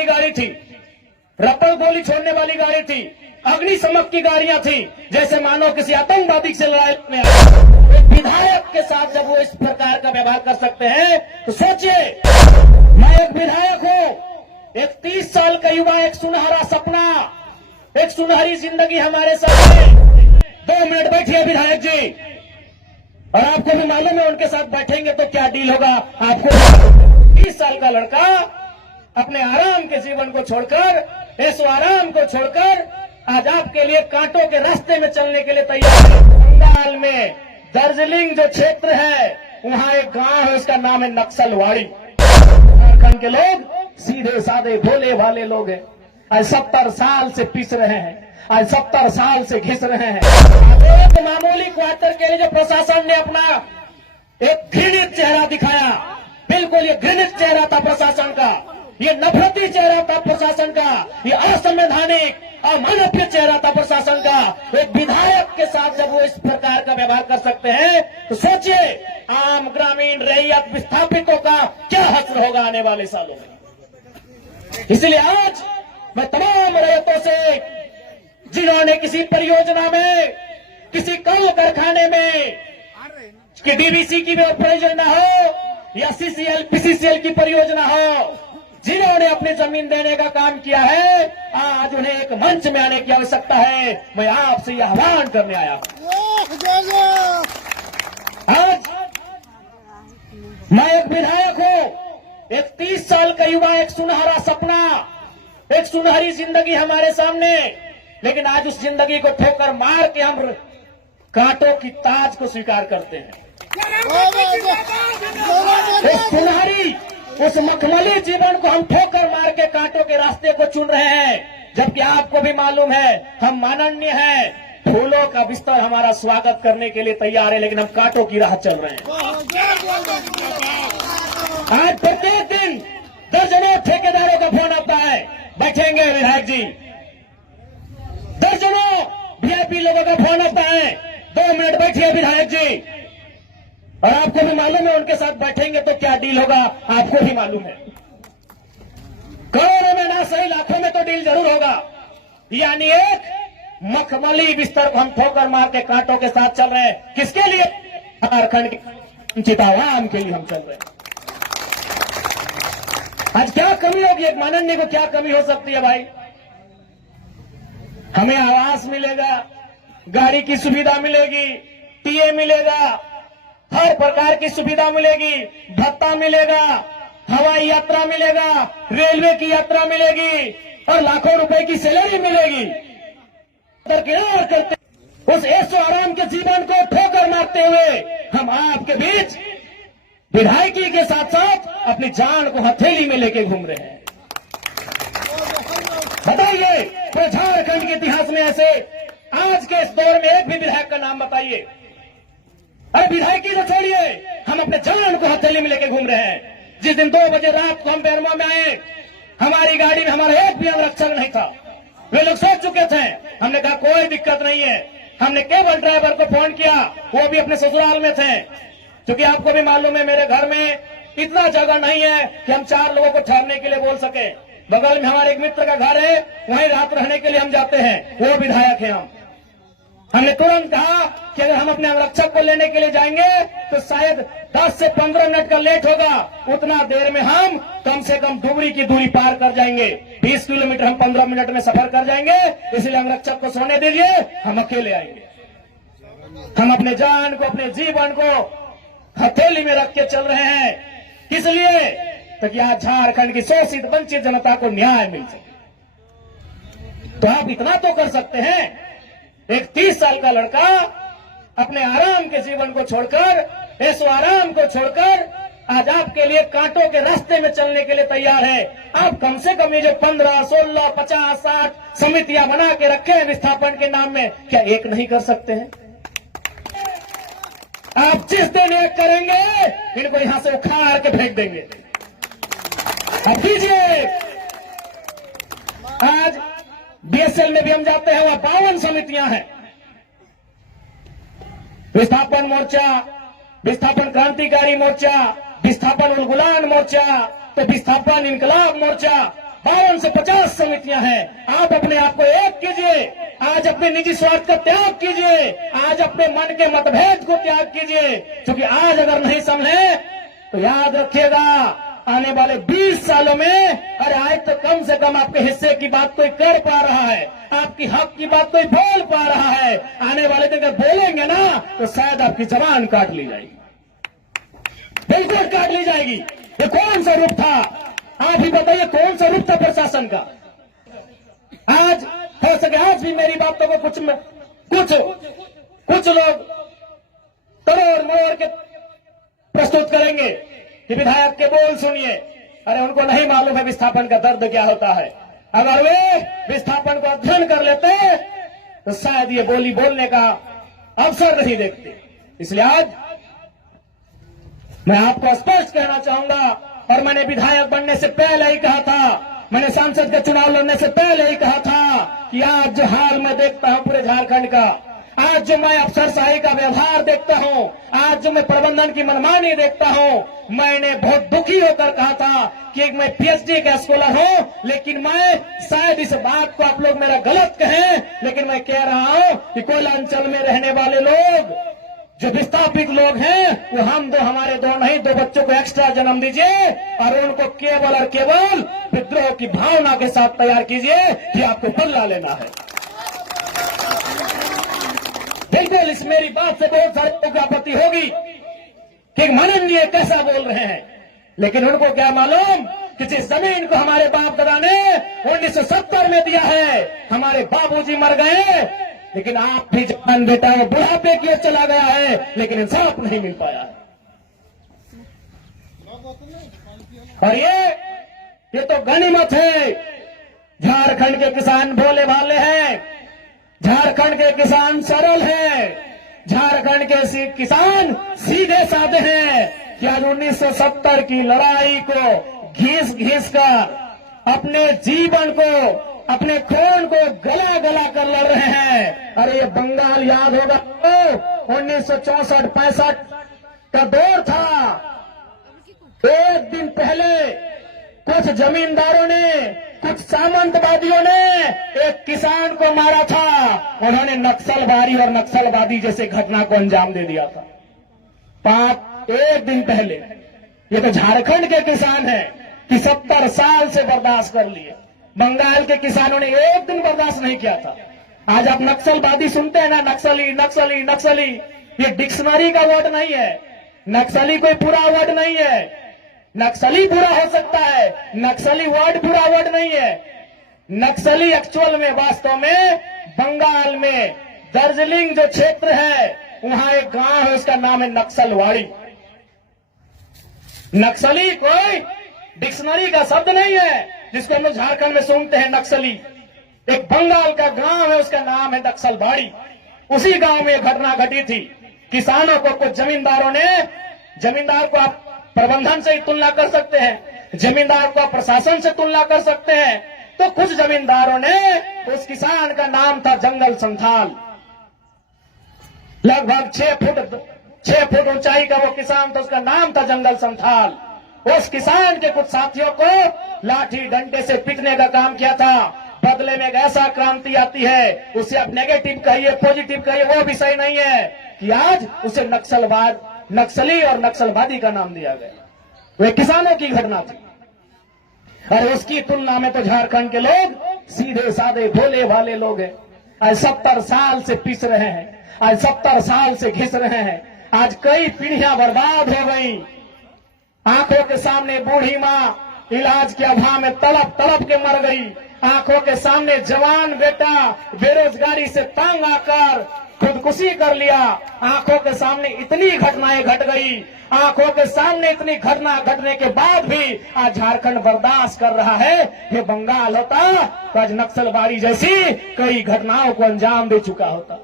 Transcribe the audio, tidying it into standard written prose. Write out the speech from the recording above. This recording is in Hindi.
वाली गाड़ी थी, रप्पड़ गोली छोड़ने वाली गाड़ी थी, अग्निशमक की गाड़ियां थी, जैसे मानो किसी आतंकवादी से लड़ाई में आए। एक विधायक के साथ जब वो इस प्रकार का व्यवहार कर सकते हैं तो सोचिए, मैं एक विधायक हूं, एक 30 साल का युवा, एक सुनहरा सपना, एक सुनहरी जिंदगी हमारे सामने। 2 मिनट बैठिए विधायक जी, और आपको भी मालूम है उनके साथ बैठेंगे तो क्या डील होगा आपको। 30 साल का लड़का अपने आराम के जीवन को छोड़कर, ऐसो आराम को छोड़कर आज आपके लिए कांटों के रास्ते में चलने के लिए तैयार है। बंगाल में दार्जिलिंग जो क्षेत्र है, वहां एक गांव है, उसका नाम है नक्सलवाड़ी। झारखंड के लोग सीधे साधे भोले भाले लोग हैं। आज 70 साल से पिस रहे हैं, आज 70 साल से घिस रहे हैं। एक मामूली क्वार्टर के लिए जो प्रशासन ने अपना एक घृणित चेहरा दिखाया, बिल्कुल ये घृणित चेहरा था प्रशासन का, ये नफरती चेहरा था प्रशासन का, ये असंवैधानिक अमानवीय चेहरा था प्रशासन का। एक विधायक के साथ जब वो इस प्रकार का व्यवहार कर सकते हैं तो सोचिए आम ग्रामीण रैयत विस्थापितों का क्या हश्र होगा आने वाले सालों में। इसलिए आज मैं तमाम रैयतों से, जिन्होंने किसी परियोजना में, किसी कल कारखाने में, कि डीवीसी की परियोजना हो या सीसीएल पीसीसीएल की परियोजना हो, जिन्होंने अपनी जमीन देने का काम किया है, आज उन्हें एक मंच में आने की आवश्यकता है। मैं आपसे यह आह्वान करने आया हूं। आज मैं एक विधायक हूं, एक 30 साल का युवा, एक सुनहरा सपना, एक सुनहरी जिंदगी हमारे सामने, लेकिन आज उस जिंदगी को ठोकर मार के हम कांटों की ताज को स्वीकार करते हैं। उस सुनहरी, उस मखमली जीवन को हम ठोकर मार के कांटों के रास्ते को चुन रहे हैं, जबकि आपको भी मालूम है हम माननीय हैं, फूलों का बिस्तर हमारा स्वागत करने के लिए तैयार है, लेकिन हम कांटों की राह चल रहे हैं। आज प्रत्येक दिन दर्जनों ठेकेदारों का फोन आता है, बैठेंगे विधायक जी, दर्जनों वीआईपी लोगों का फोन आता है, 2 मिनट बैठिए विधायक जी, और आपको भी मालूम है उनके साथ बैठेंगे तो क्या डील होगा आपको भी मालूम है। करोड़ों में ना सही लाखों में तो डील जरूर होगा। यानी एक मखमली बिस्तर को हम ठोकर मार के कांटों के साथ चल रहे हैं। किसके लिए? झारखंड के चितावाम के लिए हम चल रहे हैं। आज क्या कमी होगी, एक माननीय को क्या कमी हो सकती है भाई? हमें आवास मिलेगा, गाड़ी की सुविधा मिलेगी, टीए मिलेगा, हर प्रकार की सुविधा मिलेगी, भत्ता मिलेगा, हवाई यात्रा मिलेगा, रेलवे की यात्रा मिलेगी और लाखों रुपए की सैलरी मिलेगी। दरकिनार करते उस ऐसो आराम के जीवन को ठोकर मारते हुए हम आपके बीच विधायकी के साथ साथ अपनी जान को हथेली में लेके घूम रहे हैं। बताइए पूरे झारखंड के इतिहास में ऐसे आज के इस दौर में एक भी विधायक का नाम बताइए। अरे विधायकी तो छोड़िए, हम अपने जान को हथेली में लेके घूम रहे हैं। जिस दिन 2 बजे रात को हम बेरमो में आए, हमारी गाड़ी में हमारा एक भी अंगरक्षक नहीं था। वे लोग सोच चुके थे। हमने कहा कोई दिक्कत नहीं है। हमने केवल ड्राइवर को फोन किया, वो भी अपने ससुराल में थे, क्योंकि आपको भी मालूम है मेरे घर में इतना जगह नहीं है कि हम 4 लोगों को ठहरने के लिए बोल सके। बगल में हमारे एक मित्र का घर है, वहीं रात रहने के लिए हम जाते हैं, वो विधायक है। हमने तुरंत कहा कि अगर हम अपने अंगरक्षक को लेने के लिए जाएंगे तो शायद 10 से 15 मिनट का लेट होगा, उतना देर में हम कम से कम डुबरी की दूरी पार कर जाएंगे। 20 किलोमीटर हम 15 मिनट में सफर कर जाएंगे, इसलिए अंगरक्षक को सोने दीजिए, हम अकेले आएंगे। हम अपने जान को, अपने जीवन को हथेली में रख के चल रहे हैं, किस लिए? ताकि आज झारखंड की शोषित वंचित जनता को न्याय मिल सके। तो आप इतना तो कर सकते हैं, एक 30 साल का लड़का अपने आराम के जीवन को छोड़कर, ऐसो आराम को छोड़कर आज आपके लिए कांटों के रास्ते में चलने के लिए तैयार है। आप कम से कम ये जो 15, 16, 50, 60 समितियां बना के रखे हैं विस्थापन के नाम में, क्या एक नहीं कर सकते हैं? आप जिस दिन एक करेंगे, इनको यहां से उखाड़ के फेंक देंगे। अब कीजिए। आज बीएसएल में भी हम जाते हैं, वहां 52 समितियां हैं। विस्थापन मोर्चा, विस्थापन क्रांतिकारी मोर्चा, विस्थापन उलगुलान मोर्चा, तो विस्थापन इनकलाब मोर्चा, 52 से 50 समितियां हैं। आप अपने आप को एक कीजिए, आज अपने निजी स्वार्थ का त्याग कीजिए, आज अपने मन के मतभेद को त्याग कीजिए, क्योंकि आज अगर नहीं समझे तो याद रखिएगा आने वाले 20 सालों में, अरे आज तो कम से कम आपके हिस्से की बात कोई कर पा रहा है, आपकी हक की बात कोई बोल पा रहा है, आने वाले दिन अगर बोलेंगे ना तो शायद आपकी जबान काट ली जाएगी, बिल्कुल काट ली जाएगी। ये कौन सा रूप था? आप ही बताइए, कौन सा रूप था प्रशासन का? आज हो सके आज भी मेरी बातों को कुछ लोग तोड़ मोड़ के प्रस्तुत करेंगे कि विधायक के बोल सुनिए। अरे उनको नहीं मालूम है विस्थापन का दर्द क्या होता है। अगर वे विस्थापन को अध्ययन कर लेते तो शायद ये बोली बोलने का अवसर नहीं देखते। इसलिए आज मैं आपको स्पष्ट कहना चाहूंगा, और मैंने विधायक बनने से पहले ही कहा था, मैंने सांसद का चुनाव लड़ने से पहले ही कहा था कि आज जो हाल मैं देखता हूं पूरे झारखंड का, आज जो मैं अफसरशाही का व्यवहार देखता हूं, आज जो मैं प्रबंधन की मनमानी देखता हूं, मैंने बहुत दुखी होकर कहा था कि मैं पीएचडी का स्कॉलर हूं, लेकिन मैं शायद इस बात को आप लोग मेरा गलत कहें, लेकिन मैं कह रहा हूं कि कोयला अंचल में रहने वाले लोग जो विस्थापित लोग हैं वो हम दो, हमारे दो नहीं, 2 बच्चों को एक्स्ट्रा जन्म दीजिए और उनको केवल और केवल विद्रोह की भावना के साथ तैयार कीजिए कि आपको बदला लेना है। बिल्कुल इस मेरी बात से बहुत सारे लोगों को आपत्ति होगी कि माननीय कैसा बोल रहे हैं, लेकिन उनको क्या मालूम कि जिस जमीन को हमारे बाप दादा ने 1970 में दिया है, हमारे बाबूजी मर गए, लेकिन आप भी जवान बेटा वो बुढ़ापे की ओर चला गया है, लेकिन इंसाफ नहीं मिल पाया। और ये तो गनीमत है। झारखंड के किसान भोले भाले हैं, झारखंड के किसान सरल हैं, झारखंड के किसान सीधे साधे हैं कि आज 1970 की लड़ाई को घिस घिस कर अपने जीवन को, अपने खून को गला गला कर लड़ रहे हैं। अरे ये बंगाल याद होगा तो 1964-65 का दौर था। एक दिन पहले कुछ जमींदारों ने, कुछ सामंतवादियों ने एक किसान को मारा था। उन्होंने नक्सलबारी और नक्सलवादी जैसे घटना को अंजाम दे दिया था। एक दिन पहले। ये तो झारखंड के किसान हैं कि 70 साल से बर्दाश्त कर लिए। बंगाल के किसानों ने एक दिन बर्दाश्त नहीं किया था। आज आप नक्सलवादी सुनते हैं ना, नक्सली नक्सली नक्सली, ये डिक्शनरी का वर्ड नहीं है। नक्सली कोई बुरा वर्ड नहीं है। नक्सली बुरा हो सकता है, नक्सली वर्ड बुरा वर्ड नहीं है। नक्सली एक्चुअल में, वास्तव में बंगाल में दार्जिलिंग जो क्षेत्र है, वहां एक गांव है, उसका नाम है नक्सलवाड़ी। नक्सली कोई डिक्शनरी का शब्द नहीं है जिसको हम लोग झारखंड में सुनते हैं नक्सली। एक बंगाल का गांव है, उसका नाम है नक्सलबाड़ी। उसी गांव में घटना घटी थी। किसानों को कुछ जमींदारों ने, जमींदार को आप प्रबंधन से ही तुलना कर सकते हैं, जमींदार को आप प्रशासन से तुलना कर सकते हैं, तो कुछ जमींदारों ने, उस किसान का नाम था जंगल संथाल। लगभग 6 फुट ऊंचाई का वो किसान था, उसका नाम था जंगल संथाल। उस किसान के कुछ साथियों को लाठी डंडे से पीटने का काम किया था। बदले में एक ऐसा क्रांति आती है, उसे आप नेगेटिव कहिए, पॉजिटिव कहिए, वो भी सही नहीं है कि आज उसे नक्सली और नक्सलवादी का नाम दिया गया। वे किसानों की घटना थी। और उसकी तुलना में तो झारखंड के लोग सीधे साधे भोले भाले लोग हैं। आज 70 साल से पिस रहे हैं, आज 70 साल से घिस रहे हैं। आज कई पीढ़ियां बर्बाद हो गई। आंखों के सामने बूढ़ी माँ इलाज के अभाव में तड़प तड़प के मर गई। आंखों के सामने जवान बेटा बेरोजगारी से तंग आकर खुदकुशी कर लिया। आंखों के सामने इतनी घटनाएं घट गई। आंखों के सामने इतनी घटना घटने के बाद भी आज झारखंड बर्दाश्त कर रहा है। ये बंगाल होता तो आज नक्सलबाड़ी जैसी कई घटनाओं को अंजाम दे चुका होता।